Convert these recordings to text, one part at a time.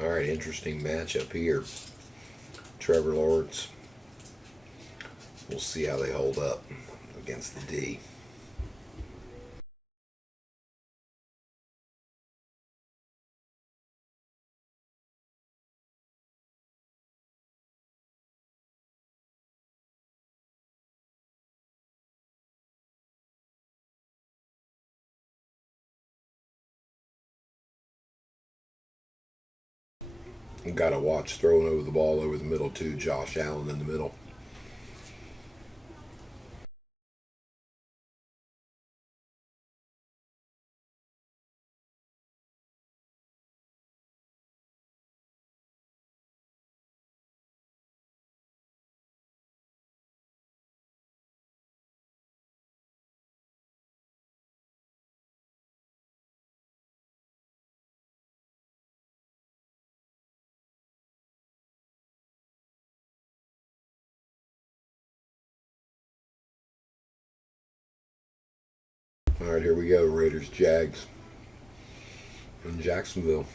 All right, interesting matchup here. Trevor Lawrence. We'll see how they hold up against the D. Got to watch throwing over the ball over the middle too. Josh Allen in the middle. All right, here we go. Raiders, Jags in Jacksonville.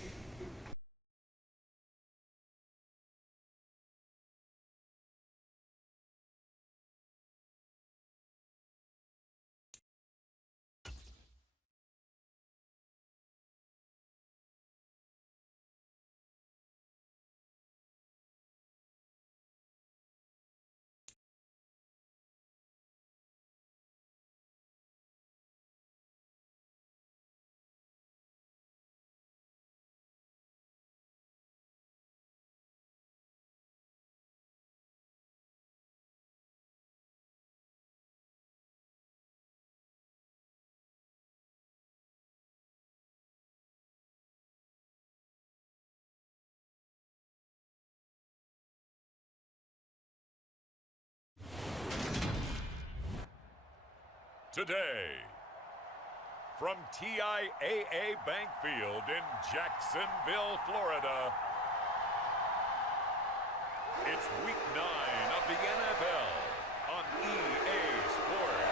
Today, from TIAA Bank Field in Jacksonville, Florida, it's Week 9 of the NFL on EA Sports.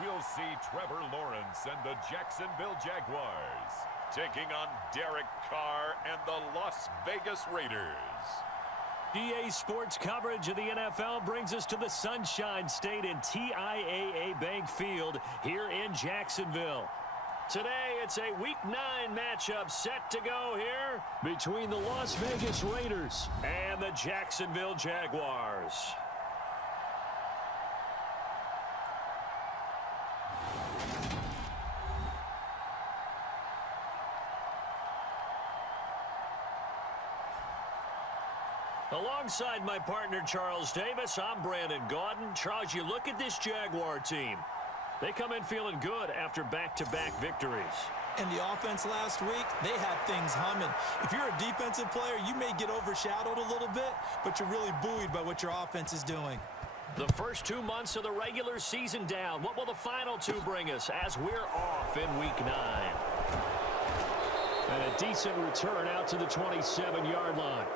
We'll see Trevor Lawrence and the Jacksonville Jaguars taking on Derek Carr and the Las Vegas Raiders. EA Sports coverage of the NFL brings us to the Sunshine State in TIAA Bank Field here in Jacksonville. Today, it's a Week 9 matchup set to go here between the Las Vegas Raiders and the Jacksonville Jaguars. Alongside my partner, Charles Davis, I'm Brandon Gaudin. Charles, you look at this Jaguar team. They come in feeling good after back-to-back victories. And the offense last week, they had things humming. If you're a defensive player, you may get overshadowed a little bit, but you're really buoyed by what your offense is doing. The first 2 months of the regular season down. What will the final 2 bring us as we're off in Week 9? And a decent return out to the 27-yard line.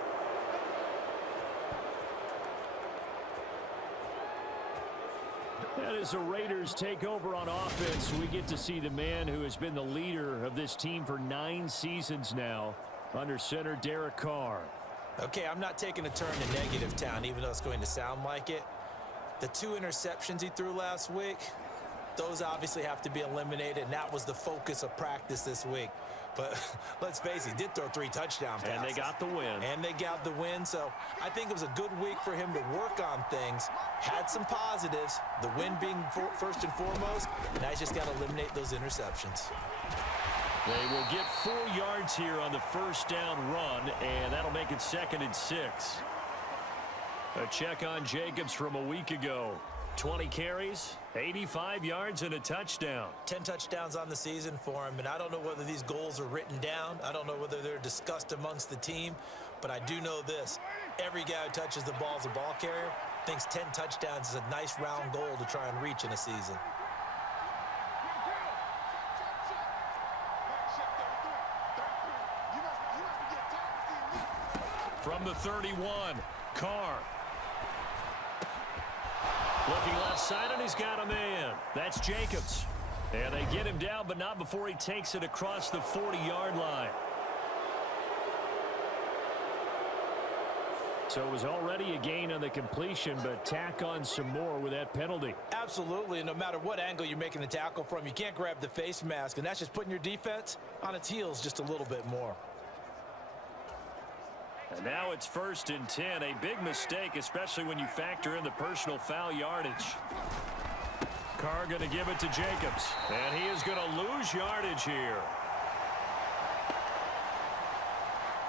And as the Raiders take over on offense, we get to see the man who has been the leader of this team for 9 seasons now, under center Derek Carr. Okay, I'm not taking a turn to negative town, even though it's going to sound like it. The 2 interceptions he threw last week, those obviously have to be eliminated, and that was the focus of practice this week. But let's face it, he did throw 3 touchdown passes. And they got the win. And they got the win, so I think it was a good week for him to work on things. Had some positives, the win being first and foremost. Now he's just got to eliminate those interceptions. They will get 4 yards here on the first down run, and that'll make it 2nd and 6. A check on Jacobs from a week ago. 20 carries, 85 yards, and a touchdown. 10 touchdowns on the season for him, and I don't know whether these goals are written down. I don't know whether they're discussed amongst the team, but I do know this. Every guy who touches the ball as a ball carrier thinks 10 touchdowns is a nice round goal to try and reach in a season. From the 31, Carr. Looking left side, and he's got a man. That's Jacobs. And they get him down, but not before he takes it across the 40-yard line. So it was already a gain on the completion, but tack on some more with that penalty. Absolutely, and no matter what angle you're making the tackle from, you can't grab the face mask, and that's just putting your defense on its heels just a little bit more. And now it's 1st and 10, a big mistake, especially when you factor in the personal foul yardage. Carr going to give it to Jacobs, and he is going to lose yardage here.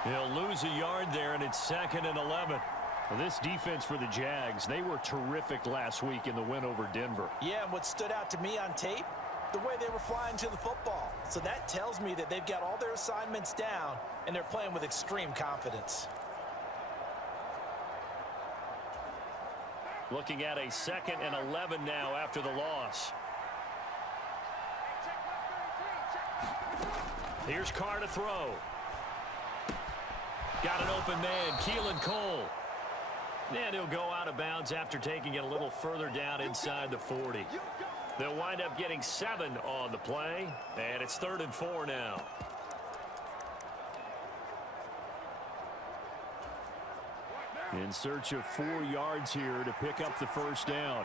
He'll lose a yard there, and it's 2nd and 11. Well, this defense for the Jags, they were terrific last week in the win over Denver. Yeah, and what stood out to me on tape, the way they were flying to the football. So that tells me that they've got all their assignments down, and they're playing with extreme confidence. Looking at a 2nd and 11 now after the loss. Here's Carr to throw. Got an open man, Keelan Cole. And he'll go out of bounds after taking it a little further down inside the 40. They'll wind up getting 7 on the play, and it's 3rd and 4 now. In search of 4 yards here to pick up the 1st down.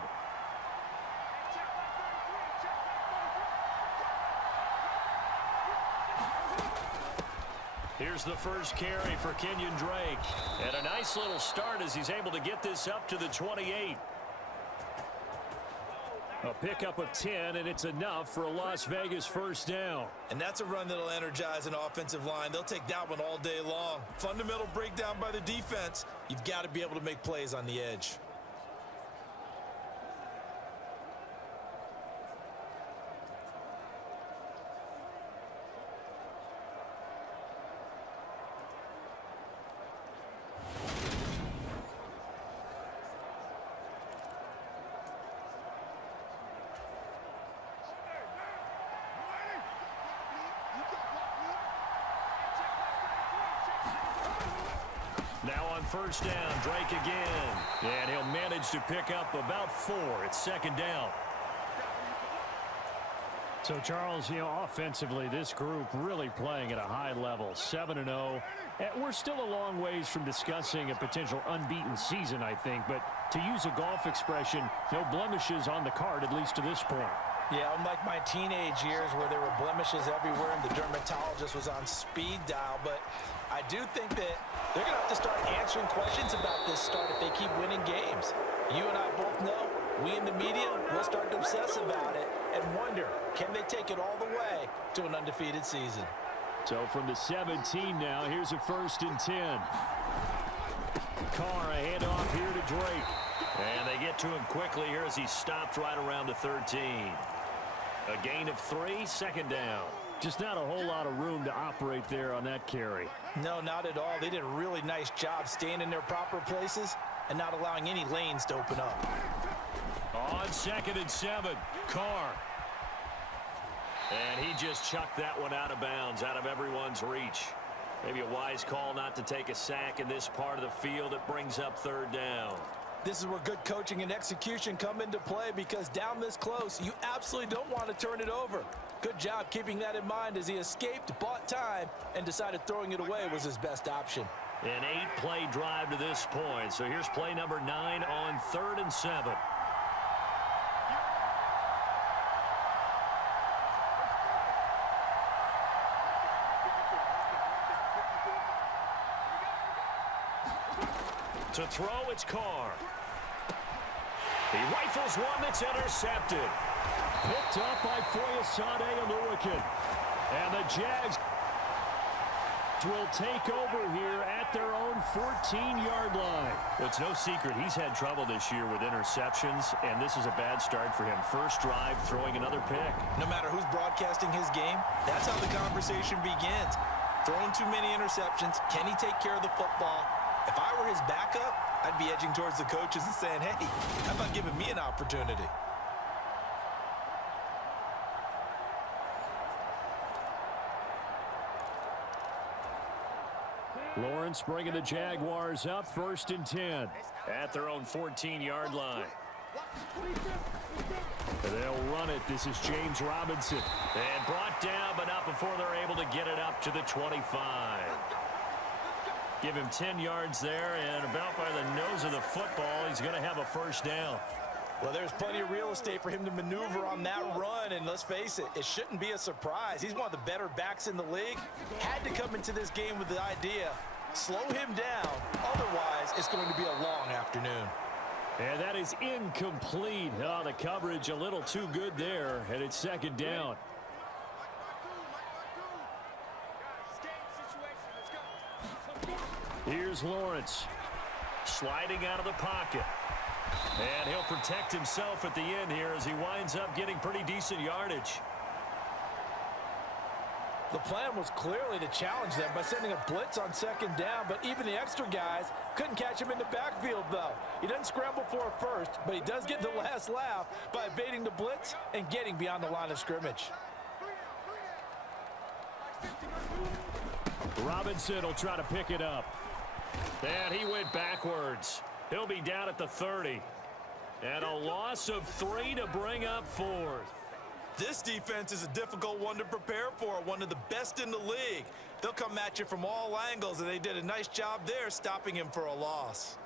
Here's the first carry for Kenyon Drake. And a nice little start as he's able to get this up to the 28. A pickup of 10, and it's enough for a Las Vegas 1st down. And that's a run that'll energize an offensive line. They'll take that one all day long. Fundamental breakdown by the defense. You've got to be able to make plays on the edge. Now on 1st down, Drake again. And he'll manage to pick up about 4. It's 2nd down. So, Charles, offensively, this group really playing at a high level, 7-0. We're still a long ways from discussing a potential unbeaten season, I think. But to use a golf expression, no blemishes on the card, at least to this point. Yeah, unlike my teenage years where there were blemishes everywhere and the dermatologist was on speed dial. But I do think that they're going to have to start answering questions about this start if they keep winning games. You and I both know, we in the media will start to obsess about it and wonder, can they take it all the way to an undefeated season? So from the 17 now, here's a 1st and 10. Carr, a handoff here to Drake. And they get to him quickly here as he stopped right around the 13. A gain of 3, 2nd down. Just not a whole lot of room to operate there on that carry. No, not at all. They did a really nice job staying in their proper places and not allowing any lanes to open up. On 2nd and 7, Carr. And he just chucked that one out of bounds, out of everyone's reach. Maybe a wise call not to take a sack in this part of the field. It brings up 3rd down. This is where good coaching and execution come into play, because down this close, you absolutely don't want to turn it over. Good job keeping that in mind as he escaped, bought time, and decided throwing it away was his best option. An 8-play drive to this point. So here's play number 9 on 3rd and 7. To throw, it's Carr. He rifles one that's intercepted. Picked up by Foyesade Oluwakin. And the Jags will take over here at their own 14-yard line. Well, it's no secret he's had trouble this year with interceptions, and this is a bad start for him. First drive, throwing another pick. No matter who's broadcasting his game, that's how the conversation begins. Throwing too many interceptions. Can he take care of the football? If I were his backup, I'd be edging towards the coaches and saying, hey, how about giving me an opportunity? Lawrence Lawrence bringing the Jaguars up 1st and 10 at their own 14-yard line. They'll run it. This is James Robinson. And brought down, but not before they're able to get it up to the 25. Give him 10 yards there, and about by the nose of the football, he's going to have a first down. Well, there's plenty of real estate for him to maneuver on that run, and let's face it, it shouldn't be a surprise. He's one of the better backs in the league. Had to come into this game with the idea, slow him down, otherwise it's going to be a long afternoon. And that is incomplete. Oh, the coverage a little too good there, and it's 2nd down. Here's Lawrence, sliding out of the pocket. And he'll protect himself at the end here as he winds up getting pretty decent yardage. The plan was clearly to challenge them by sending a blitz on 2nd down, but even the extra guys couldn't catch him in the backfield, though. He doesn't scramble for it first, but he does get the last laugh by evading the blitz and getting beyond the line of scrimmage. Robinson will try to pick it up. And he went backwards. He'll be down at the 30. And a loss of 3 to bring up 4th. This defense is a difficult one to prepare for, one of the best in the league. They'll come at you from all angles, and they did a nice job there stopping him for a loss.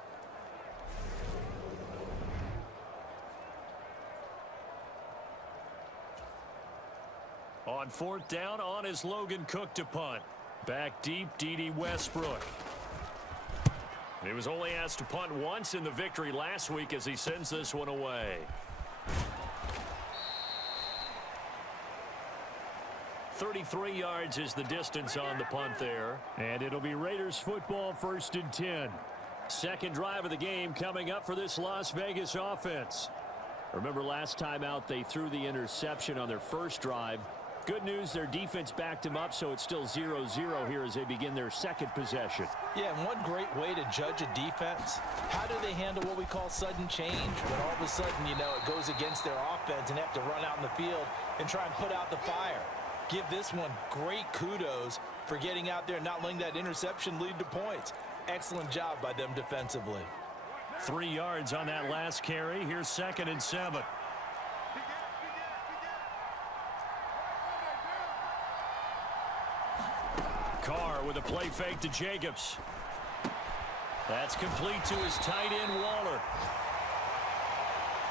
On 4th down, on is Logan Cook to punt. Back deep, D.D. Westbrook. He was only asked to punt once in the victory last week as he sends this one away. 33 yards is the distance on the punt there. And it'll be Raiders football 1st and 10. Second drive of the game coming up for this Las Vegas offense. Remember last time out they threw the interception on their first drive. Good news, their defense backed him up, so it's still 0-0 here as they begin their second possession. Yeah, and one great way to judge a defense, how do they handle what we call sudden change? When all of a sudden, you know, it goes against their offense and they have to run out in the field and try and put out the fire. Give this one great kudos for getting out there and not letting that interception lead to points. Excellent job by them defensively. 3 yards on that last carry. Here's 2nd and 7. Carr with a play fake to Jacobs. That's complete to his tight end, Waller.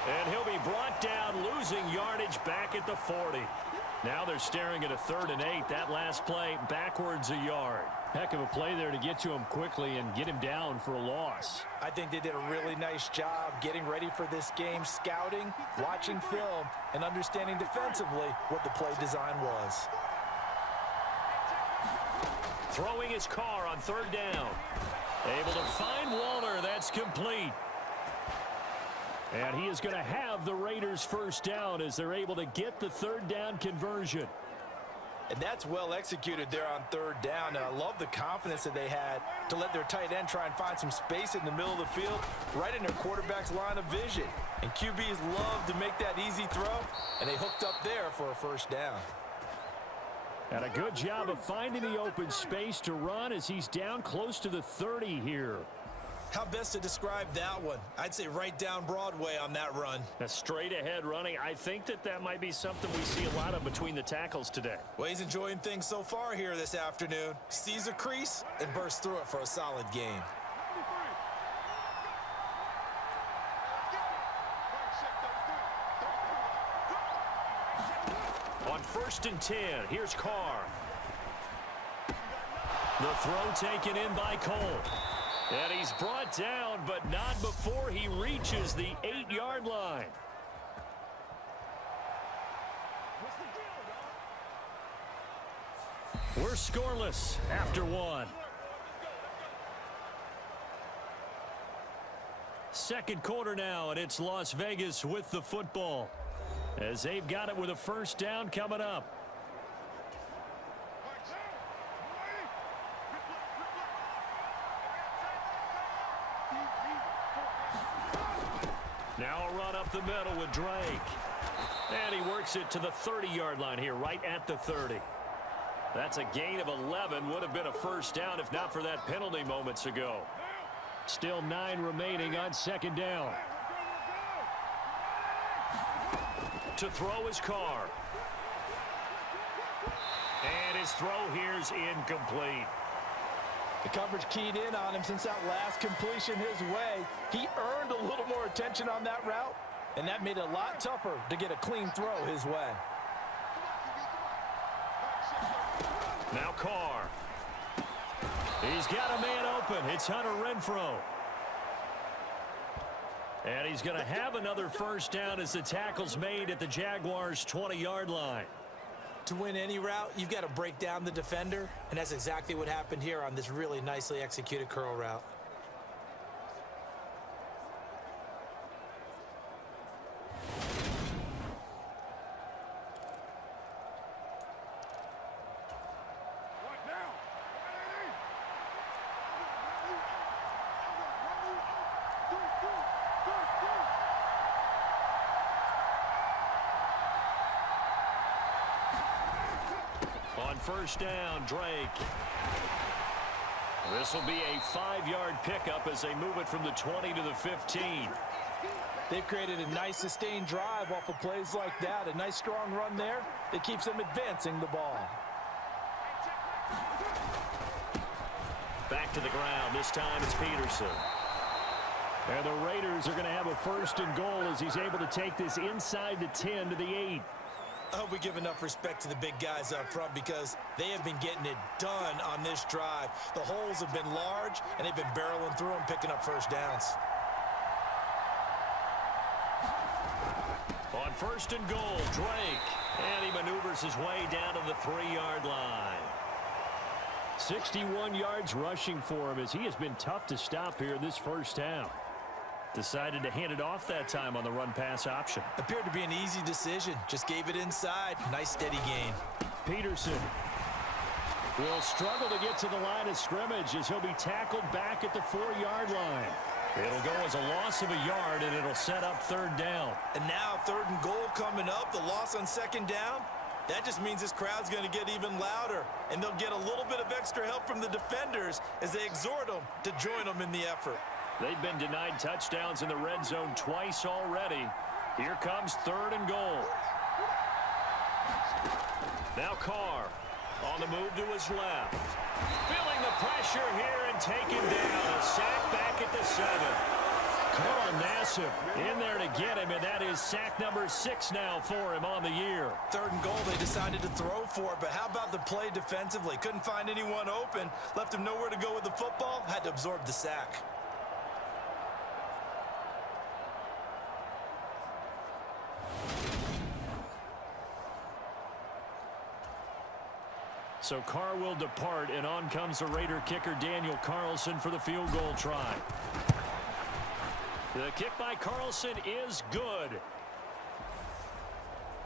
And he'll be brought down, losing yardage back at the 40. Now they're staring at a 3rd and 8. That last play backwards a yard. Heck of a play there to get to him quickly and get him down for a loss. I think they did a really nice job getting ready for this game, scouting, watching film, and understanding defensively what the play design was. Throwing his Carr on 3rd down. Able to find Waller. That's complete. And he is going to have the Raiders first down as they're able to get the 3rd down conversion. And that's well executed there on 3rd down. And I love the confidence that they had to let their tight end try and find some space in the middle of the field, right in their quarterback's line of vision. And QBs love to make that easy throw, and they hooked up there for a first down. And a good job of finding the open space to run as he's down close to the 30 here. How best to describe that one? I'd say right down Broadway on that run. A straight ahead running. I think that might be something we see a lot of between the tackles today. Well, he's enjoying things so far here this afternoon. Sees a crease and bursts through it for a solid game. On 1st and 10, here's Carr. The throw taken in by Cole. And he's brought down, but not before he reaches the 8-yard line. We're scoreless after 1. Second quarter now, and it's Las Vegas with the football, as they've got it with a first down coming up. Now a run up the middle with Drake. And he works it to the 30-yard line here, right at the 30. That's a gain of 11. Would have been a first down if not for that penalty moments ago. Still 9 remaining on second down. To throw his Carr. And his throw here's incomplete. The coverage keyed in on him since that last completion his way. He earned a little more attention on that route, and that made it a lot tougher to get a clean throw his way. Now Carr. He's got a man open. It's Hunter Renfrow. And he's going to have another first down as the tackle's made at the Jaguars' 20-yard line. To win any route, you've got to break down the defender, and that's exactly what happened here on this really nicely executed curl route. On first down, Drake. This will be a 5-yard pickup as they move it from the 20 to the 15. They've created a nice sustained drive off of plays like that. A nice strong run there that keeps them advancing the ball. Back to the ground. This time it's Peterson. And the Raiders are going to have a first and goal as he's able to take this inside the 10 to the 8. I hope we give enough respect to the big guys up front because they have been getting it done on this drive. The holes have been large, and they've been barreling through them, picking up first downs. On first and goal, Drake. And he maneuvers his way down to the 3-yard line. 61 yards rushing for him as he has been tough to stop here in this first half. Decided to hand it off that time on the run-pass option. Appeared to be an easy decision. Just gave it inside. Nice steady gain. Peterson will struggle to get to the line of scrimmage as he'll be tackled back at the 4-yard line. It'll go as a loss of a yard, and it'll set up third down. And now third and goal coming up. The loss on second down. That just means this crowd's going to get even louder, and they'll get a little bit of extra help from the defenders as they exhort them to join them in the effort. They've been denied touchdowns in the red zone twice already. Here comes third and goal. Now Carr on the move to his left. Feeling the pressure here and taken down. A sack back at the 7. Carl Nassib in there to get him, and that is sack number 6 now for him on the year. Third and goal, they decided to throw for it, but how about the play defensively? Couldn't find anyone open, left him nowhere to go with the football, had to absorb the sack. So Carr will depart, and on comes the Raider kicker Daniel Carlson for the field goal try. The kick by Carlson is good.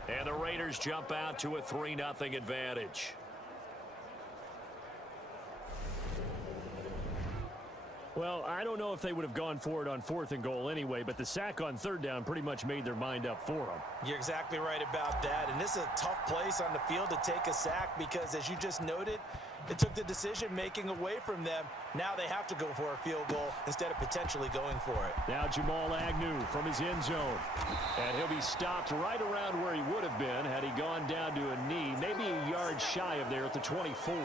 And the Raiders jump out to a 3-0 advantage. Well, I don't know if they would have gone for it on fourth and goal anyway, but the sack on third down pretty much made their mind up for them. You're exactly right about that, and this is a tough place on the field to take a sack because, as you just noted, it took the decision-making away from them. Now they have to go for a field goal instead of potentially going for it. Now Jamal Agnew from his end zone. And he'll be stopped right around where he would have been had he gone down to a knee, maybe a yard shy of there at the 24.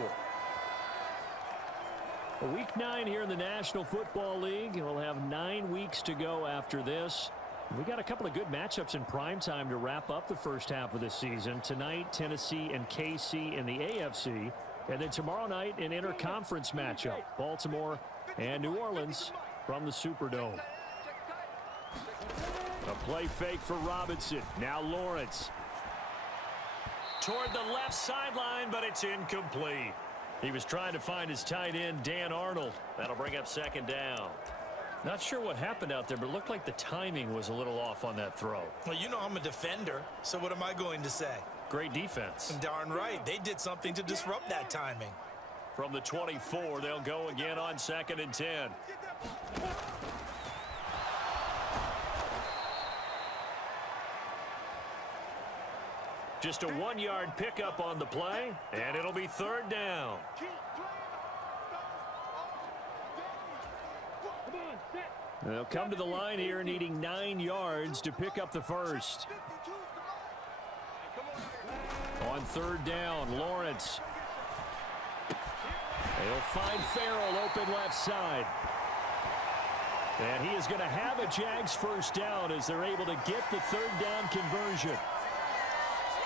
Week 9 here in the National Football League. We'll have 9 weeks to go after this. We got a couple of good matchups in prime time to wrap up the first half of this season. Tonight, Tennessee and KC in the AFC. And then tomorrow night, an interconference matchup. Baltimore and New Orleans from the Superdome. A play fake for Robinson. Now Lawrence. Toward the left sideline, but it's incomplete. He was trying to find his tight end, Dan Arnold. That'll bring up second down. Not sure what happened out there, but it looked like the timing was a little off on that throw. Well, you know I'm a defender, so what am I going to say? Great defense. Darn right. They did something to disrupt that timing. From the 24, they'll go again on 2nd and 10. Just a 1-yard pickup on the play, and it'll be 3rd down. They'll come to the line here needing 9 yards to pick up the first. On 3rd down, Lawrence. They'll find Farrell open left side. And he is going to have a Jags first down as they're able to get the 3rd down conversion.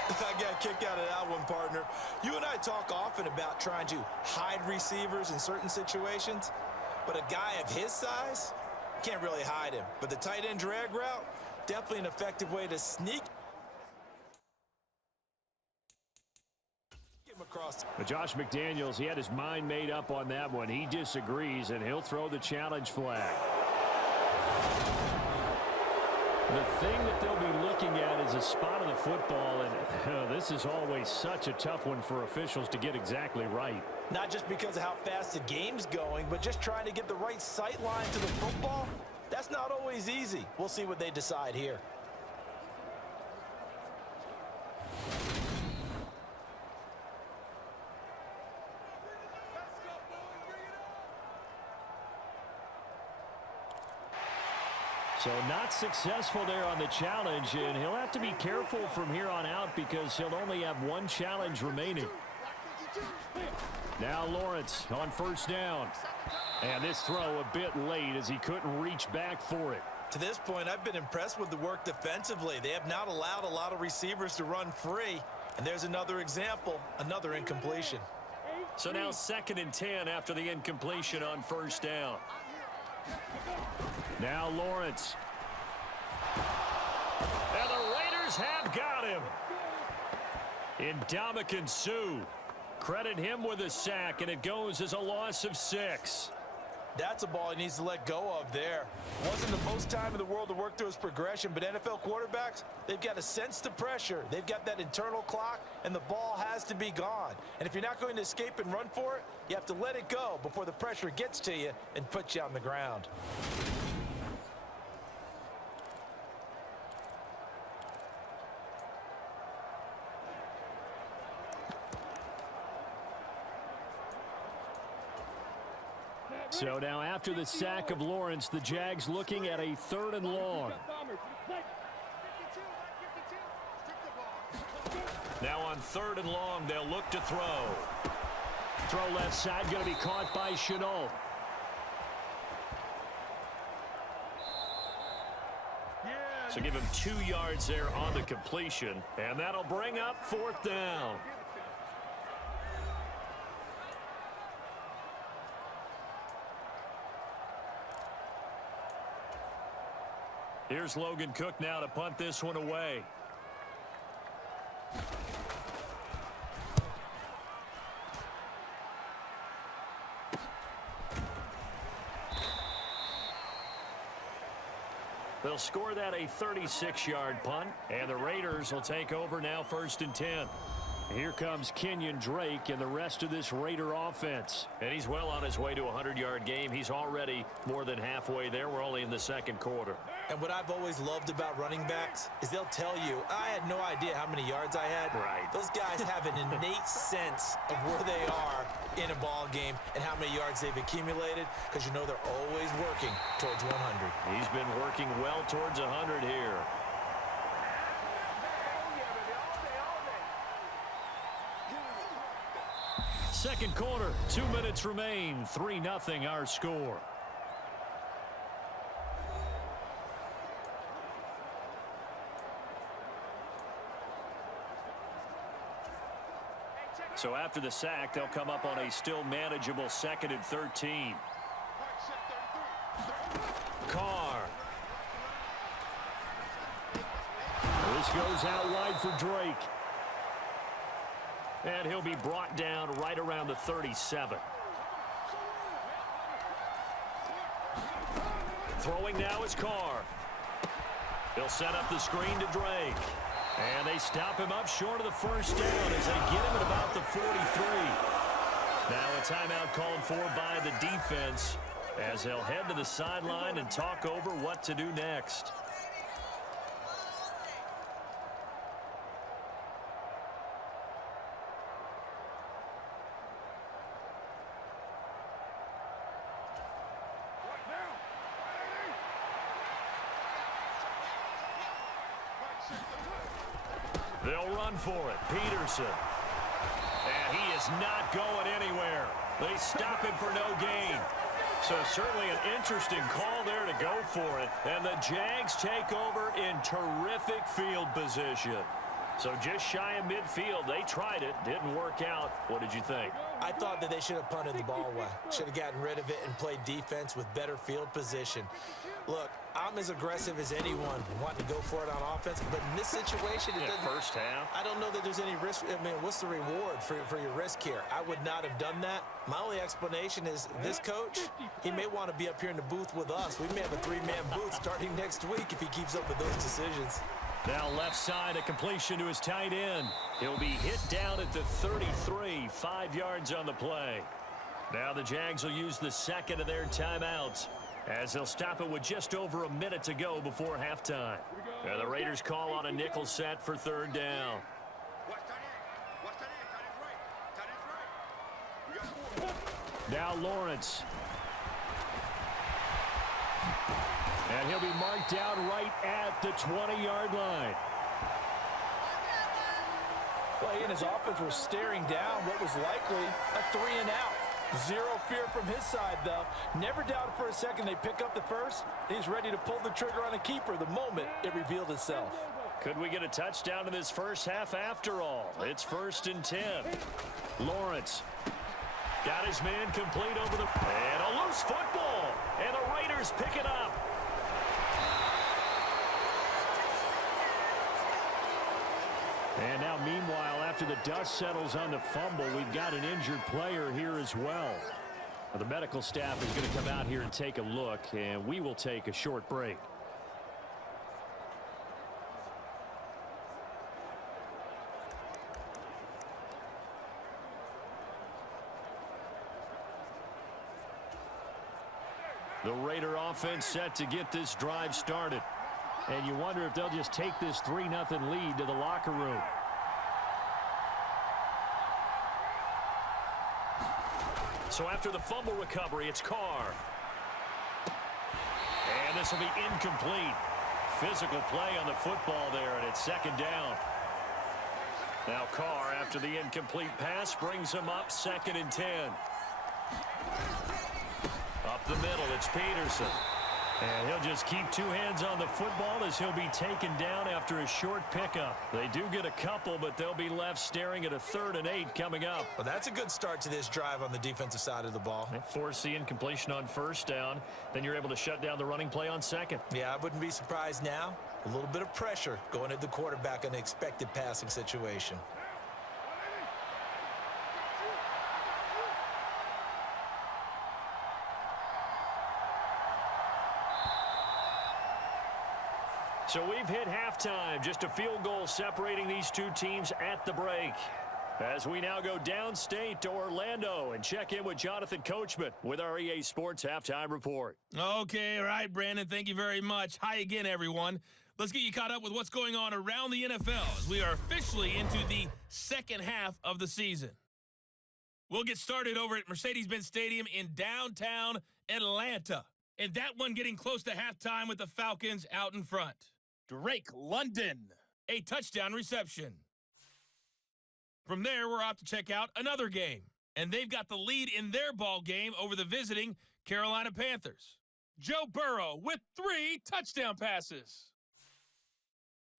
I got a kick out of that one, partner. You and I talk often about trying to hide receivers in certain situations, but a guy of his size can't really hide him. But the tight end drag route, definitely an effective way to sneak him across. But Josh McDaniels, he had his mind made up on that one. He disagrees, and he'll throw the challenge flag. The thing that they'll be looking at is a spot of the football, and this is always such a tough one for officials to get exactly right. Not just because of how fast the game's going, but just trying to get the right sight line to the football. That's not always easy. We'll see what they decide here. So not successful there on the challenge, and he'll have to be careful from here on out because he'll only have 1 challenge remaining. Now Lawrence on 1st down. And this throw a bit late as he couldn't reach back for it. To this point, I've been impressed with the work defensively. They have not allowed a lot of receivers to run free. And there's another example, another incompletion. So now 2nd and 10 after the incompletion on 1st down. Now Lawrence. And the Raiders have got him. Ndamukong Suh. Credit him with a sack, and it goes as a loss of 6. That's a ball he needs to let go of there. Wasn't the most time in the world to work through his progression, but NFL quarterbacks, they've got to sense the pressure. They've got that internal clock, and the ball has to be gone. And if you're not going to escape and run for it, you have to let it go before the pressure gets to you and puts you on the ground. So now after the sack of Lawrence, the Jags looking at a 3rd and long. Now on 3rd and long, they'll look to throw. Throw left side, going to be caught by Chenault. So give him 2 yards there on the completion, and that'll bring up 4th down. Here's Logan Cook now to punt this one away. They'll score that a 36-yard punt, and the Raiders will take over now 1st and 10. Here comes Kenyon Drake and the rest of this Raider offense. And he's well on his way to a 100-yard game. He's already more than halfway there. We're only in the 2nd quarter. And what I've always loved about running backs is they'll tell you, I had no idea how many yards I had. Right. Those guys have an innate sense of where they are in a ball game and how many yards they've accumulated, because you know they're always working towards 100. He's been working well towards 100 here. Second quarter, 2 minutes remain. 3-0 our score. So after the sack, they'll come up on a still manageable 2nd and 13. Carr. This goes out wide for Drake. And he'll be brought down right around the 37. Throwing now is Carr. He'll set up the screen to Drake. And they stop him up short of the 1st down as they get him at about the 43. Now a timeout called for by the defense as they'll head to the sideline and talk over what to do next. They'll run for it. Peterson. And he is not going anywhere. They stop him for no gain. So certainly an interesting call there to go for it. And the Jags take over in terrific field position. So just shy of midfield. They tried it. Didn't work out. What did you think? I thought that they should have punted the ball away. Should have gotten rid of it and played defense with better field position. Look, I'm as aggressive as anyone wanting to go for it on offense, but in this situation, it doesn't. First half. I don't know that there's any risk. I mean, what's the reward for your risk here? I would not have done that. My only explanation is this coach, he may want to be up here in the booth with us. We may have a three-man booth starting next week if he keeps up with those decisions. Now left side, a completion to his tight end. He'll be hit down at the 33, 5 yards on the play. Now the Jags will use the second of their timeouts, as they'll stop it with just over a minute to go before halftime. And the Raiders call on a nickel set for third down. Now Lawrence. And he'll be marked down right at the 20-yard line. Well, he and his offense were staring down what was likely a 3-and-out. Zero fear from his side, though. Never doubted for a second they pick up the first. He's ready to pull the trigger on a keeper the moment it revealed itself. Could we get a touchdown in this first half after all? It's 1st and 10. Lawrence got his man complete over the... And a loose football. And the Raiders pick it up. And now, meanwhile, after the dust settles on the fumble, we've got an injured player here as well. The medical staff is going to come out here and take a look, and we will take a short break. The Raider offense set to get this drive started. And you wonder if they'll just take this 3-0 lead to the locker room. So after the fumble recovery, it's Carr. And this will be incomplete. Physical play on the football there, and it's 2nd down. Now Carr, after the incomplete pass, brings him up 2nd and 10. Up the middle, it's Peterson. And he'll just keep 2 hands on the football as he'll be taken down after a short pickup. They do get a couple, but they'll be left staring at a 3rd and 8 coming up. Well, that's a good start to this drive on the defensive side of the ball. They force the incompletion on 1st down. Then you're able to shut down the running play on 2nd. Yeah, I wouldn't be surprised now. A little bit of pressure going at the quarterback in an expected passing situation. So we've hit halftime. Just a field goal separating these two teams at the break. As we now go downstate to Orlando and check in with Jonathan Coachman with our EA Sports Halftime Report. Okay, all right, Brandon, thank you very much. Hi again, everyone. Let's get you caught up with what's going on around the NFL as we are officially into the second half of the season. We'll get started over at Mercedes-Benz Stadium in downtown Atlanta. And that one getting close to halftime with the Falcons out in front. Drake London, a touchdown reception. From there, we're off to check out another game. And they've got the lead in their ball game over the visiting Carolina Panthers. Joe Burrow with 3 touchdown passes.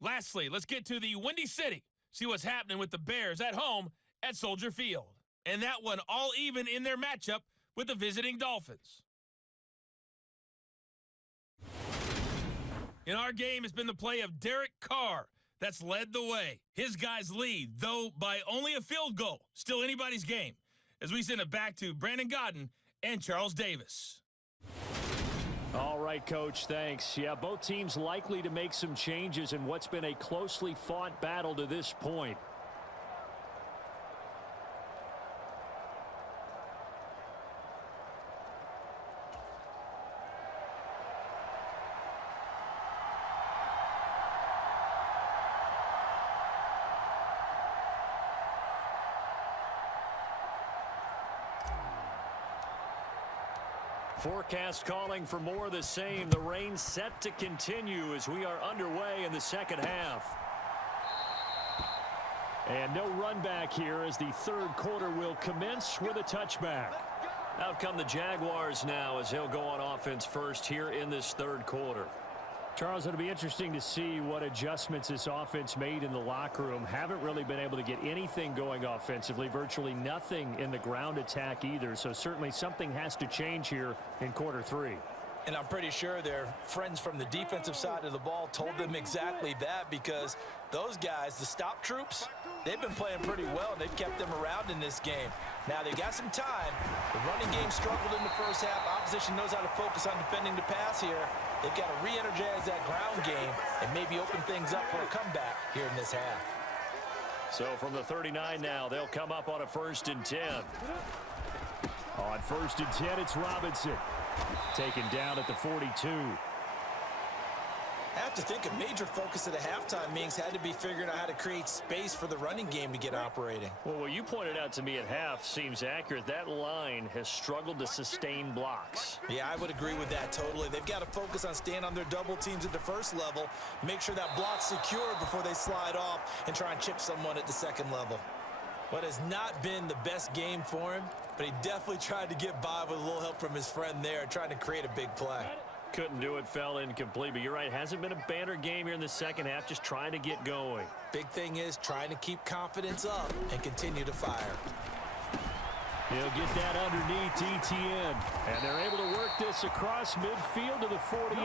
Lastly, let's get to the Windy City. See what's happening with the Bears at home at Soldier Field. And that one all even in their matchup with the visiting Dolphins. In our game, it's been the play of Derek Carr that's led the way. His guys lead, though by only a field goal. Still anybody's game. As we send it back to Brandon Godden and Charles Davis. All right, Coach, thanks. Yeah, both teams likely to make some changes in what's been a closely fought battle to this point. Forecast calling for more of the same. The rain set to continue as we are underway in the second half. And no run back here as the third quarter will commence with a touchback. Out come the Jaguars now as they'll go on offense first here in this third quarter. Charles, it'll be interesting to see what adjustments this offense made in the locker room. Haven't really been able to get anything going offensively, virtually nothing in the ground attack either. So certainly something has to change here in quarter three. And I'm pretty sure their friends from the defensive side of the ball told them exactly that, because those guys, the stop troops, they've been playing pretty well. They've kept them around in this game. Now they've got some time. The running game struggled in the first half. Opposition knows how to focus on defending the pass here. They've got to re-energize that ground game and maybe open things up for a comeback here in this half. So from the 39 now, they'll come up on a 1st and 10. On 1st and 10, it's Robinson. Taken down at the 42. I have to think a major focus at a halftime meetings had to be figuring out how to create space for the running game to get operating. Well, what you pointed out to me at half seems accurate. That line has struggled to sustain blocks. Yeah, I would agree with that totally. They've got to focus on staying on their double teams at the first level, make sure that block's secured before they slide off and try and chip someone at the second level. What has not been the best game for him, but he definitely tried to get by with a little help from his friend there, trying to create a big play. Couldn't do it, fell incomplete, but you're right, hasn't been a banner game here in the second half, just trying to get going. Big thing is trying to keep confidence up and continue to fire. He'll get that underneath ETN, and they're able to work this across midfield to the 48.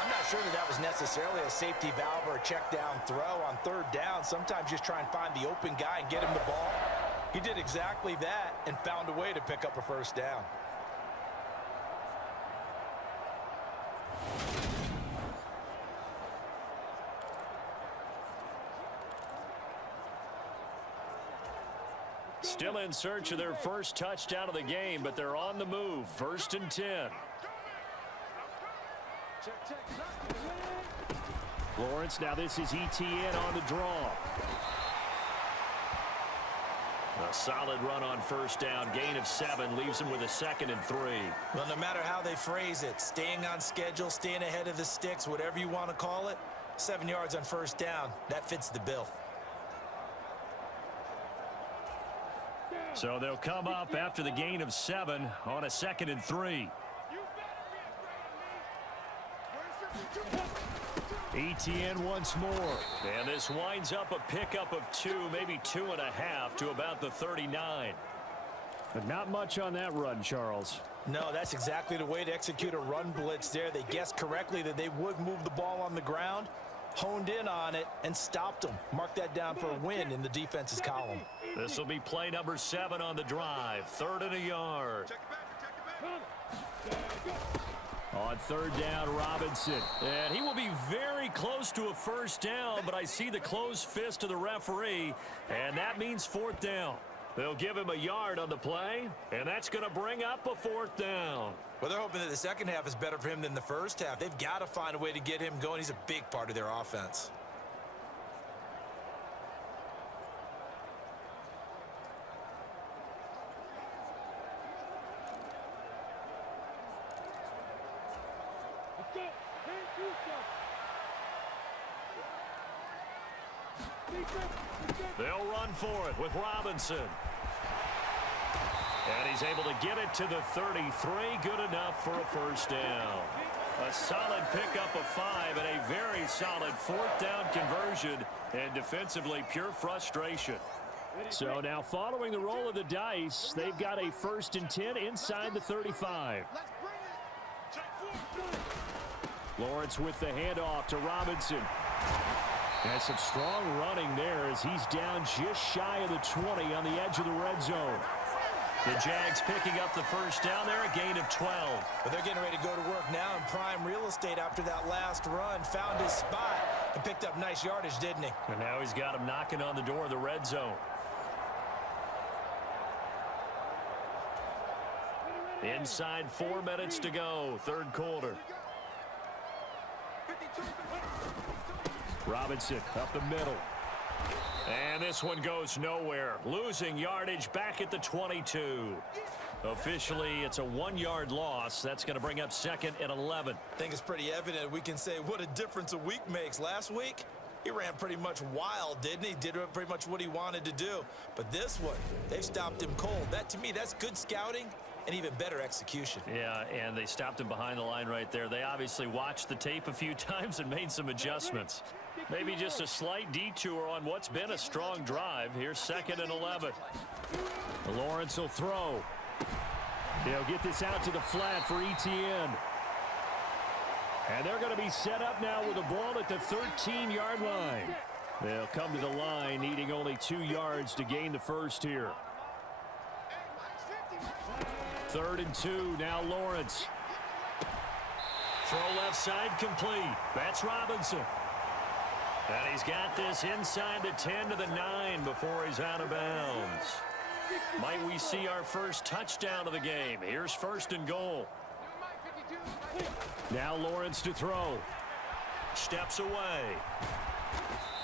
I'm not sure that was necessarily a safety valve or a check down throw on third down. Sometimes just try and find the open guy and get him the ball. He did exactly that and found a way to pick up a first down. Still in search of their first touchdown of the game, but they're on the move. 1st and 10. Lawrence, now this is ETN on the draw. A solid run on 1st down. Gain of 7 leaves them with a 2nd and 3. Well, no matter how they phrase it, staying on schedule, staying ahead of the sticks, whatever you want to call it, 7 yards on 1st down, that fits the bill. So they'll come up after the gain of 7 on a 2nd and 3. ETN once more. And this winds up a pickup of 2, maybe 2.5 to about the 39. But not much on that run, Charles. No, that's exactly the way to execute a run blitz there. They guessed correctly that they would move the ball on the ground, honed in on it, and stopped them. Mark that down for a win in the defense's column. This will be play number 7 on the drive. 3rd and a yard. On 3rd down, Robinson. And he will be very close to a first down, but I see the closed fist of the referee, and that means 4th down. They'll give him a yard on the play, and that's going to bring up a 4th down. Well, they're hoping that the second half is better for him than the first half. They've got to find a way to get him going. He's a big part of their offense. They'll run for it with Robinson. And he's able to get it to the 33. Good enough for a first down. A solid pickup of 5 and a very solid 4th down conversion. And defensively, pure frustration. So now following the roll of the dice, they've got a 1st and 10 inside the 35. Lawrence with the handoff to Robinson. And some strong running there as he's down just shy of the 20 on the edge of the red zone. The Jags picking up the first down there, a gain of 12. But they're getting ready to go to work now in prime real estate after that last run. Found his spot and picked up nice yardage, didn't he? And now he's got him knocking on the door of the red zone. Inside 4 minutes to go, 3rd quarter. Robinson up the middle. And this one goes nowhere. Losing yardage back at the 22. Officially, it's a 1-yard loss. That's going to bring up 2nd and 11. I think it's pretty evident. We can say what a difference a week makes. Last week, he ran pretty much wild, didn't he? Did pretty much what he wanted to do. But this one, they've stopped him cold. That, to me, that's good scouting and even better execution. Yeah, and they stopped him behind the line right there. They obviously watched the tape a few times and made some adjustments. Maybe just a slight detour on what's been a strong drive. Here's 2nd and 11. Lawrence will throw. He'll get this out to the flat for Etienne. And they're going to be set up now with a ball at the 13-yard line. They'll come to the line needing only 2 yards to gain the first here. 3rd and 2, now Lawrence. Throw left side complete. That's Robinson. And he's got this inside the 10 to the 9 before he's out of bounds. Might we see our first touchdown of the game? Here's 1st and goal. Now Lawrence to throw. Steps away.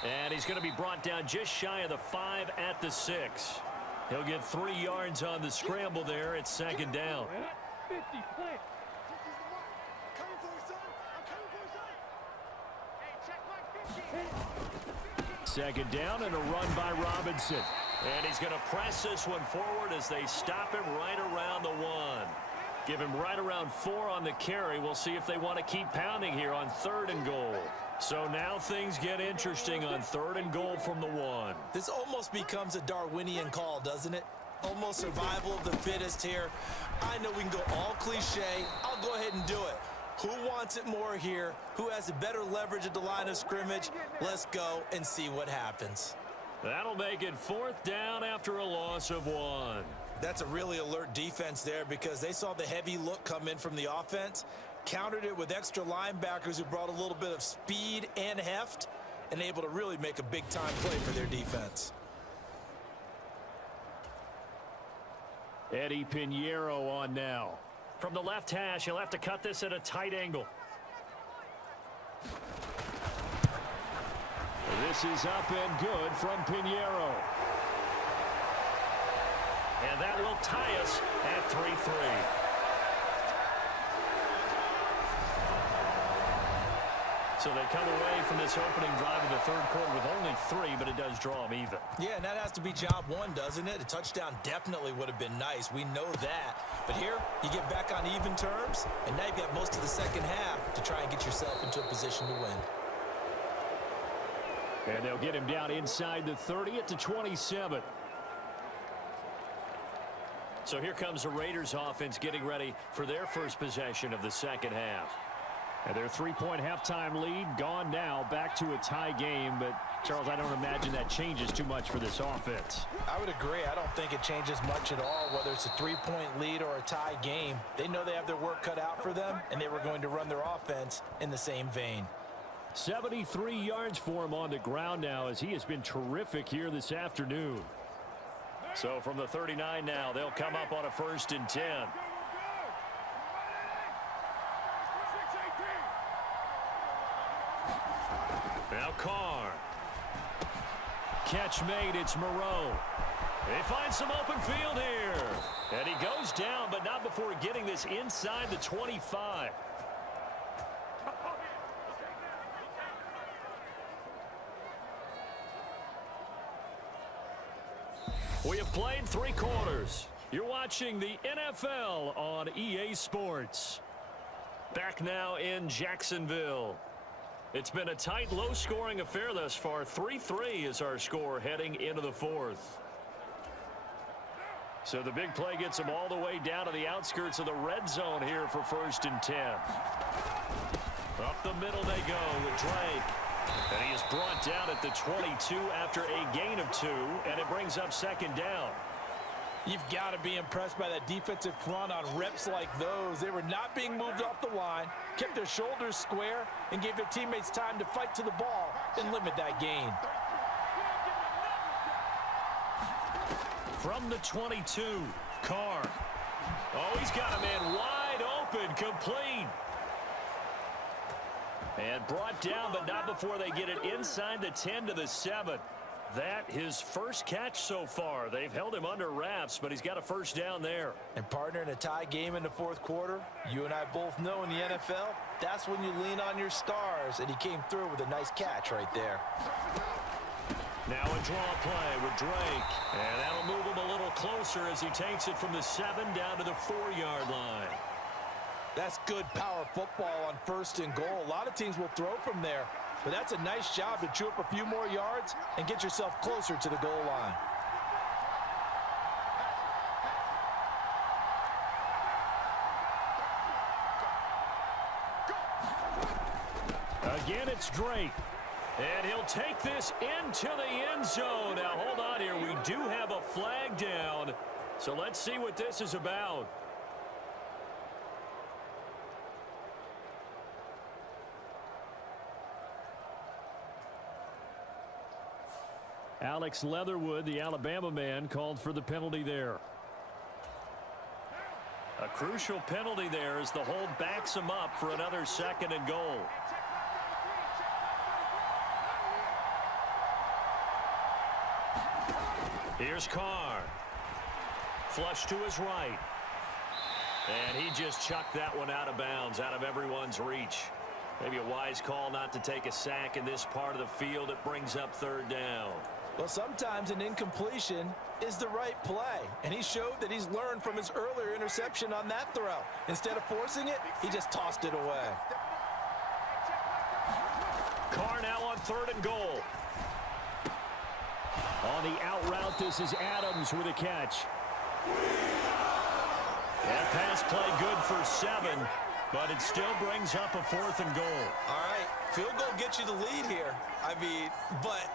And he's going to be brought down just shy of the 5 at the 6. He'll get 3 yards on the scramble there. It's 2nd down. 2nd down and a run by Robinson. And he's going to press this one forward as they stop him right around the 1. Give him right around 4 on the carry. We'll see if they want to keep pounding here on 3rd and goal. So now things get interesting on 3rd and goal from the 1. This almost becomes a Darwinian call, doesn't it? Almost survival of the fittest here. I know we can go all cliche. I'll go ahead and do it. Who wants it more here? Who has a better leverage at the line of scrimmage? Let's go and see what happens. That'll make it 4th down after a loss of 1. That's a really alert defense there because they saw the heavy look come in from the offense, countered it with extra linebackers who brought a little bit of speed and heft, and able to really make a big-time play for their defense. Eddie Pinheiro on now. From the left hash, he'll have to cut this at a tight angle. This is up and good from Pinheiro. And that will tie us at 3-3. So they come away from this opening drive in the 3rd quarter with only 3, but it does draw them even. Yeah, and that has to be job 1, doesn't it? A touchdown definitely would have been nice. We know that. But here, you get back on even terms, and now you've got most of the 2nd half to try and get yourself into a position to win. And they'll get him down inside the 30 at the 27. So here comes the Raiders offense getting ready for their first possession of the 2nd half. And their 3-point halftime lead gone now, back to a tie game. But, Charles, I don't imagine that changes too much for this offense. I would agree. I don't think it changes much at all, whether it's a 3-point lead or a tie game. They know they have their work cut out for them, and they were going to run their offense in the same vein. 73 yards for him on the ground now as he has been terrific here this afternoon. So from the 39 now, they'll come up on a 1st and 10. Now Carr. Catch made, it's Moreau. They find some open field here. And he goes down, but not before getting this inside the 25. We have played 3 quarters. You're watching the NFL on EA Sports. Back now in Jacksonville. It's been a tight, low-scoring affair thus far. 3-3 is our score heading into the 4th. So the big play gets them all the way down to the outskirts of the red zone here for 1st and 10. Up the middle they go with Drake. And he is brought down at the 22 after a gain of 2, and it brings up 2nd down. You've got to be impressed by that defensive front on reps like those. They were not being moved off the line, kept their shoulders square, and gave their teammates time to fight to the ball and limit that gain. From the 22, Carr. Oh, he's got a man wide open, complete. And brought down, but not before they get it inside the 10 to the 7. that his first catch so far. They've held him under wraps, but he's got a first down there. And partner, in a tie game in the fourth quarter, you and I both know in the NFL, that's when you lean on your stars, and he came through with a nice catch right there. Now a draw play with Drake, and that'll move him a little closer as he takes it from the 7 down to the 4-yard line. That's good power football on 1st and goal. A lot of teams will throw from there, but that's a nice job to chew up a few more yards and get yourself closer to the goal line. Again, it's Drake. And he'll take this into the end zone. Now, hold on here. We do have a flag down. So let's see what this is about. Alex Leatherwood, the Alabama man, called for the penalty there. A crucial penalty there as the hold backs him up for another 2nd and goal. Here's Carr. Flush to his right. And he just chucked that one out of bounds, out of everyone's reach. Maybe a wise call not to take a sack in this part of the field. It brings up 3rd down. Well, sometimes an incompletion is the right play, and he showed that he's learned from his earlier interception on that throw. Instead of forcing it, he just tossed it away. Carr now on 3rd and goal. On the out route, this is Adams with a catch. That pass play good for 7, but it still brings up a 4th and goal. All right, field goal gets you the lead here. I mean, but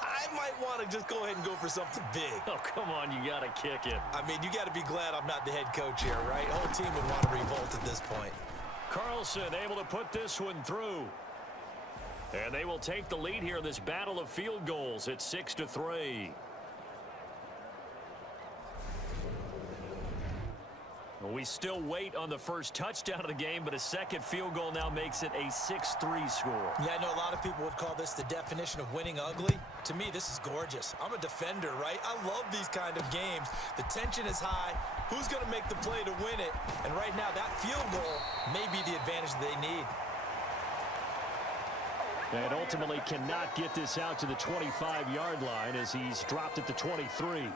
I might want to just go ahead and go for something big. Oh, come on, you got to kick it. I mean, you got to be glad I'm not the head coach here, right? The whole team would want to revolt at this point. Carlson able to put this one through. And they will take the lead here in this battle of field goals at 6-3. We still wait on the first touchdown of the game, but a 2nd field goal now makes it a 6-3 score. Yeah, I know a lot of people would call this the definition of winning ugly. To me, this is gorgeous. I'm a defender, right? I love these kind of games. The tension is high. Who's going to make the play to win it? And right now, that field goal may be the advantage they need. And ultimately cannot get this out to the 25-yard line as he's dropped at the 23.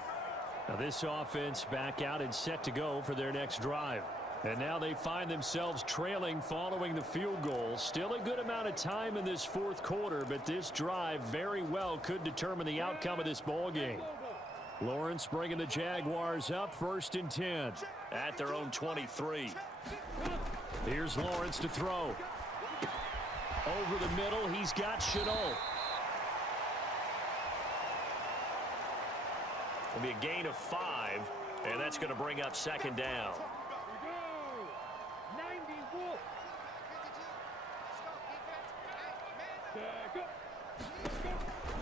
Now this offense back out and set to go for their next drive. And now they find themselves trailing following the field goal. Still a good amount of time in this 4th quarter, but this drive very well could determine the outcome of this ball game. Lawrence bringing the Jaguars up 1st and 10 at their own 23. Here's Lawrence to throw. Over the middle, he's got Chenault. It'll be a gain of 5, and that's going to bring up 2nd down.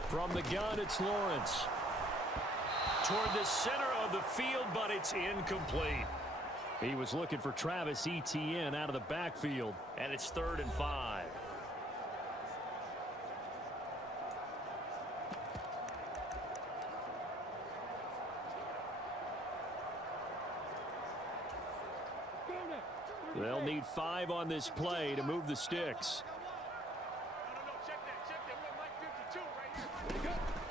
From the gun, it's Lawrence. Toward the center of the field, but it's incomplete. He was looking for Travis Etienne out of the backfield, and it's 3rd and 5. They'll need 5 on this play to move the sticks.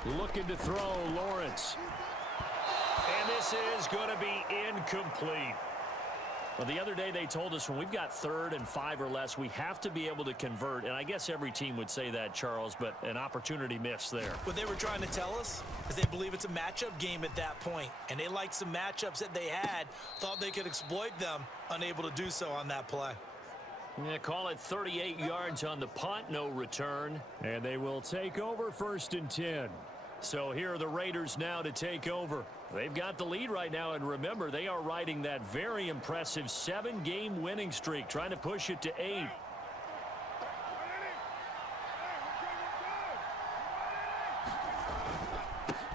Looking to throw, Lawrence. And this is going to be incomplete. Well, the other day they told us when we've got 3rd and 5 or less, we have to be able to convert. And I guess every team would say that, Charles, but an opportunity missed there. What they were trying to tell us is they believe it's a matchup game at that point. And they liked some matchups that they had, thought they could exploit them, unable to do so on that play. Yeah, call it 38 yards on the punt, no return. And they will take over 1st and 10. So here are the Raiders now to take over. They've got the lead right now, and remember, they are riding that very impressive 7-game winning streak, trying to push it to 8.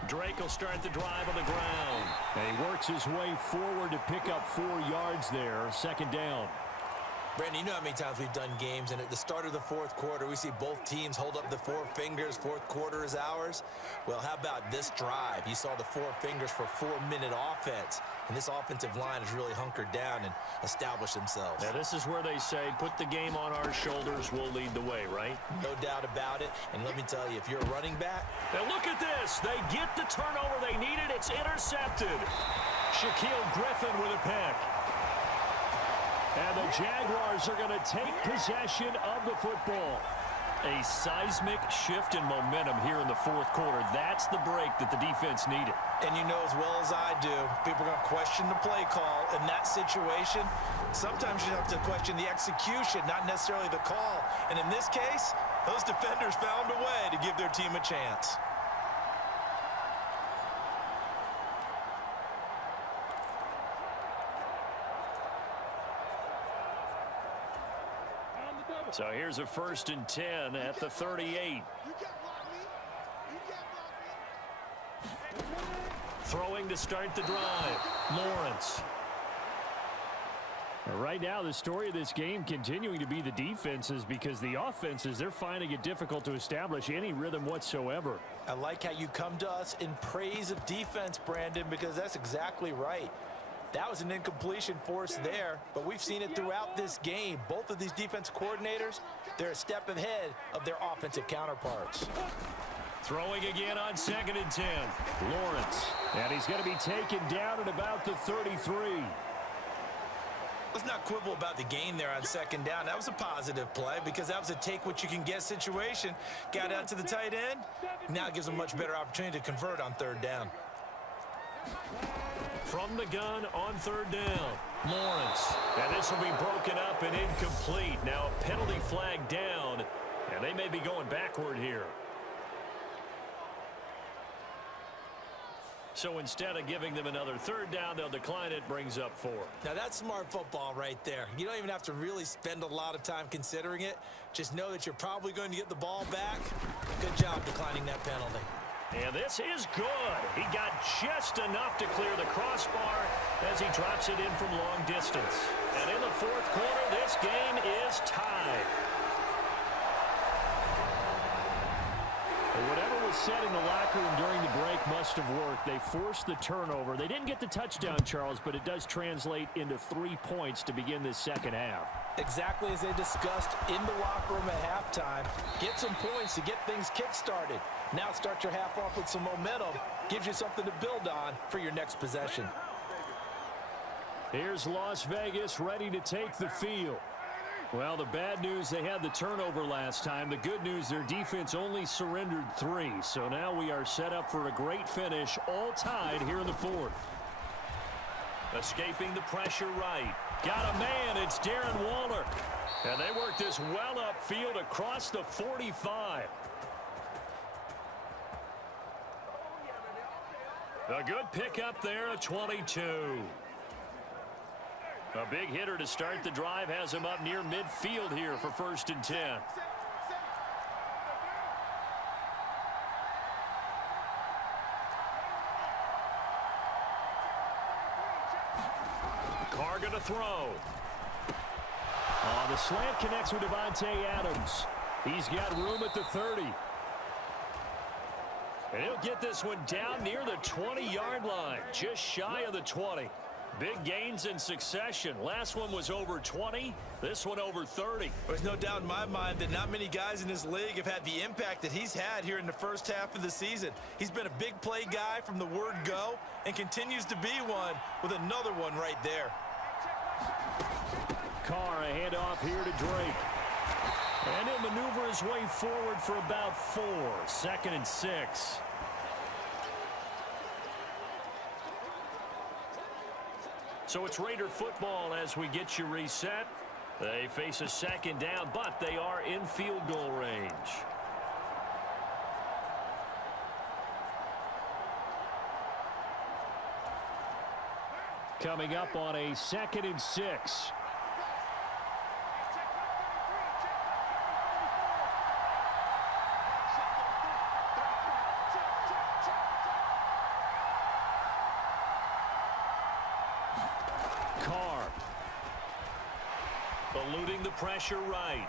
Drake will start the drive on the ground. And he works his way forward to pick up 4 yards there, 2nd down. Brandon, you know how many times we've done games, and at the start of the fourth quarter, we see both teams hold up the four fingers, fourth quarter is ours. Well, how about this drive? You saw the four fingers for 4-minute offense, and this offensive line has really hunkered down and established themselves. Now, this is where they say, put the game on our shoulders, we'll lead the way, right? No doubt about it, and let me tell you, if you're a running back... Now, look at this. They get the turnover they needed. It's intercepted. Shaquille Griffin with a pick. And the Jaguars are going to take possession of the football. A seismic shift in momentum here in the fourth quarter. That's the break that the defense needed. And you know as well as I do, people are going to question the play call in that situation. Sometimes you have to question the execution, not necessarily the call. And in this case, those defenders found a way to give their team a chance. So here's a 1st and 10 at the 38. Throwing to start the drive. Lawrence. Right now, the story of this game continuing to be the defenses, because the offenses, they're finding it difficult to establish any rhythm whatsoever. I like how you come to us in praise of defense, Brandon, because that's exactly right. That was an incompletion force there, but we've seen it throughout this game. Both of these defense coordinators, they're a step ahead of their offensive counterparts. Throwing again on 2nd and 10. Lawrence. And he's going to be taken down at about the 33. Let's not quibble about the gain there on 2nd down. That was a positive play because that was a take-what-you-can-get situation. Got out to the tight end. Now it gives them a much better opportunity to convert on 3rd down. From the gun on 3rd down, Lawrence. And this will be broken up and incomplete. Now a penalty flag down, and they may be going backward here. So instead of giving them another 3rd down, they'll decline it, brings up 4. Now that's smart football right there. You don't even have to really spend a lot of time considering it. Just know that you're probably going to get the ball back. Good job declining that penalty. And this is good. He got just enough to clear the crossbar as he drops it in from long distance. And in the 4th quarter, this game is tied. Whatever was said in the locker room during the break must have worked. They forced the turnover. They didn't get the touchdown, Charles, but it does translate into 3 points to begin this second half. Exactly as they discussed in the locker room at halftime. Get some points to get things kick-started. Now start your half off with some momentum. Gives you something to build on for your next possession. Here's Las Vegas ready to take the field. Well, the bad news, they had the turnover last time. The good news, their defense only surrendered 3. So now we are set up for a great finish, all tied here in the 4th. Escaping the pressure right. Got a man, it's Darren Waller. And they work this well upfield across the 45. A good pickup there at 22. A big hitter to start the drive has him up near midfield here for 1st and 10. Carr going to throw. The slant connects with Devontae Adams. He's got room at the 30. And he'll get this one down near the 20-yard line, just shy of the 20. Big gains in succession. Last one was over 20. This one over 30. There's no doubt in my mind that not many guys in this league have had the impact that he's had here in the first half of the season. He's been a big play guy from the word go and continues to be one with another one right there. Carr, a handoff here to Drake. And he'll maneuver his way forward for about 4. 2nd and 6. So it's Raider football as we get you reset. They face a 2nd down, but they are in field goal range. Coming up on a 2nd and 6. Eluding the pressure right.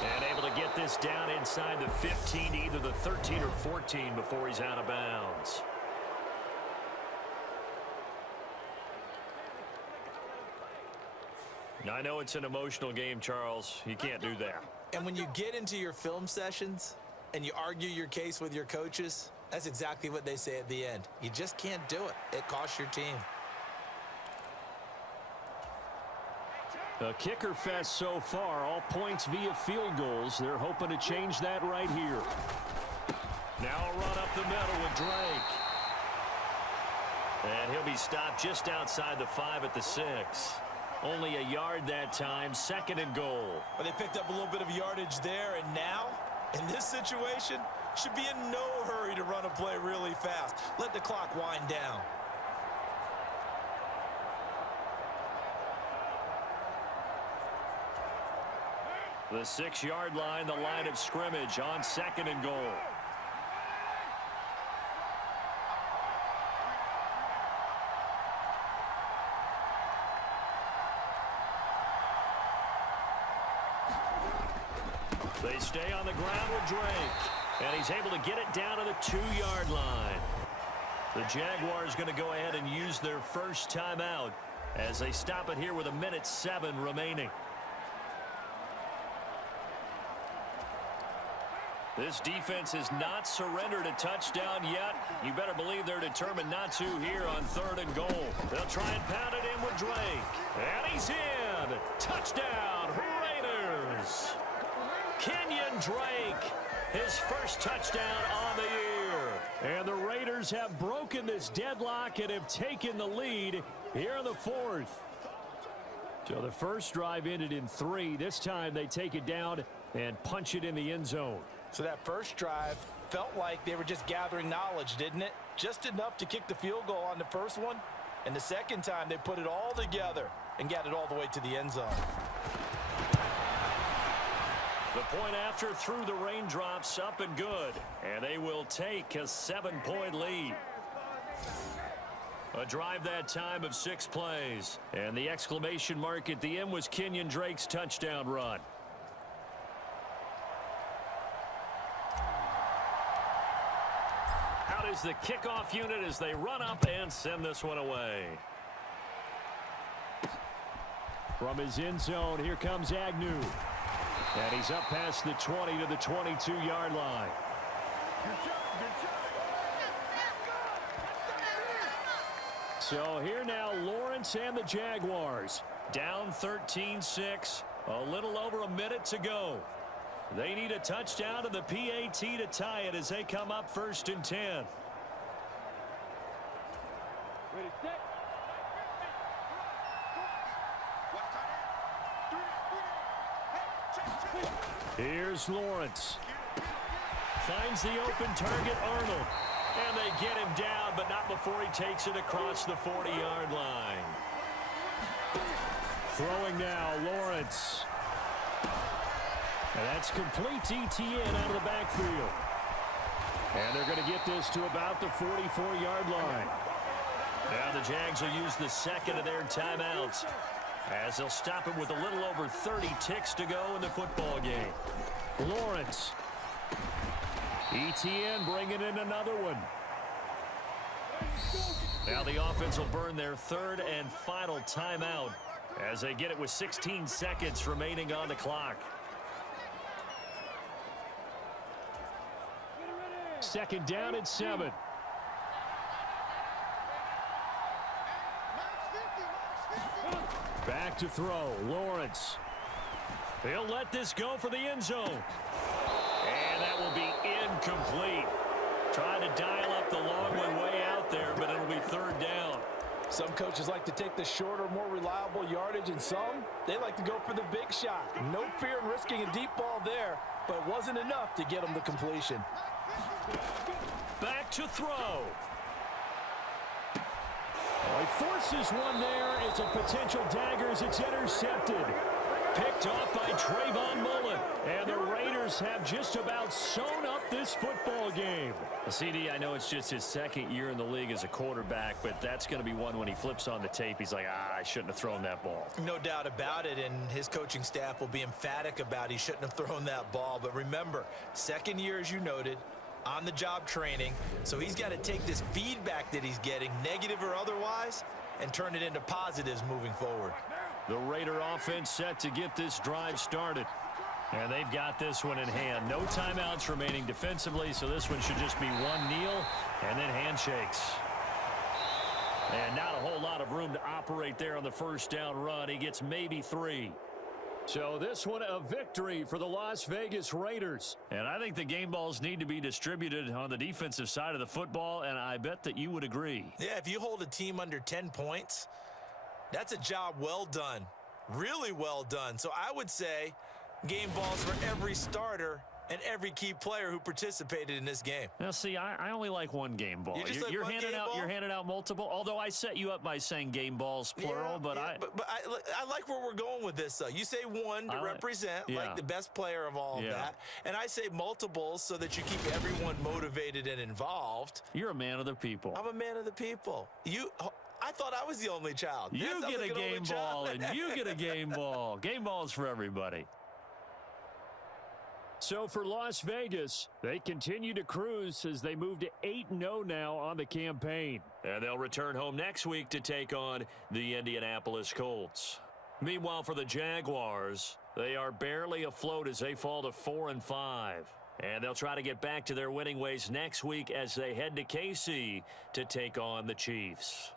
And able to get this down inside the 15, either the 13 or 14 before he's out of bounds. I know it's an emotional game, Charles. You can't do that. And when you get into your film sessions and you argue your case with your coaches, that's exactly what they say at the end. You just can't do it. It costs your team. A kicker fest so far, all points via field goals. They're hoping to change that right here. Now a run up the middle with Drake. And he'll be stopped just outside the 5 at the 6. Only a yard that time, 2nd and goal. But they picked up a little bit of yardage there, and now, in this situation, should be in no hurry to run a play really fast. Let the clock wind down. The 6-yard line, the line of scrimmage on 2nd and goal. They stay on the ground with Drake. And he's able to get it down to the 2-yard line. The Jaguars going to go ahead and use their first timeout as they stop it here with 1:07 remaining. This defense has not surrendered a touchdown yet. You better believe they're determined not to here on 3rd and goal. They'll try and pound it in with Drake. And he's in. Touchdown, Raiders. Kenyon Drake, his first touchdown on the year. And the Raiders have broken this deadlock and have taken the lead here in the 4th. So the first drive ended in 3. This time they take it down and punch it in the end zone. So that first drive felt like they were just gathering knowledge, didn't it? Just enough to kick the field goal on the first one. And the second time they put it all together and got it all the way to the end zone. The point after through the raindrops, up and good. And they will take a 7-point lead. A drive that time of 6 plays. And the exclamation mark at the end was Kenyon Drake's touchdown run. Out is the kickoff unit as they run up and send this one away. From his end zone, here comes Agnew. And he's up past the 20 to the 22-yard line. So here now, Lawrence and the Jaguars. Down 13-6, a little over a minute to go. They need a touchdown and the PAT to tie it as they come up 1st and 10. Here's Lawrence. Finds the open target, Arnold. And they get him down, but not before he takes it across the 40-yard line. Throwing now, Lawrence. And that's complete ETN out of the backfield. And they're going to get this to about the 44-yard line. Now the Jags will use the 2nd of their timeouts as they'll stop him with a little over 30 ticks to go in the football game. Lawrence. ETN bringing in another one. Now the offense will burn their 3rd and final timeout as they get it with 16 seconds remaining on the clock. 2nd down and 7. Back to throw, Lawrence. He'll let this go for the end zone. And that will be incomplete. Trying to dial up the long one way out there, but it'll be 3rd down. Some coaches like to take the shorter, more reliable yardage, and some, they like to go for the big shot. No fear in risking a deep ball there, but it wasn't enough to get them to completion. Back to throw. He forces one there. It's a potential dagger as it's intercepted. picked off by Trayvon Mullen. And the Raiders have just about sewn up this football game. CD, I know it's just his second year in the league as a quarterback, but that's going to be one when he flips on the tape. He's like, I shouldn't have thrown that ball. No doubt about it, and his coaching staff will be emphatic about he shouldn't have thrown that ball. But remember, second year, as you noted, on-the-job training, so he's got to take this feedback that he's getting, negative or otherwise, and turn it into positives moving forward. The Raider offense set to get this drive started. And they've got this one in hand. No timeouts remaining defensively, so this one should just be one kneel and then handshakes. And not a whole lot of room to operate there on the first down run. He gets maybe 3. So this one a victory for the Las Vegas Raiders. And I think the game balls need to be distributed on the defensive side of the football, and I bet that you would agree. Yeah, if you hold a team under 10 points, that's a job well done. Really well done. So I would say game balls for every starter and every key player who participated in this game. Now, see, I only like one game ball. You're handing out multiple. Although I set you up by saying game balls plural, but I like where we're going with this. Though you say one to represent like the best player of all of that, and I say multiples so that you keep everyone motivated and involved. You're a man of the people. I'm a man of the people. I thought I was the only child. You get a game ball, and you get a game ball. Game balls for everybody. So for Las Vegas, they continue to cruise as they move to 8-0 now on the campaign. And they'll return home next week to take on the Indianapolis Colts. Meanwhile, for the Jaguars, they are barely afloat as they fall to 4-5. And they'll try to get back to their winning ways next week as they head to KC to take on the Chiefs.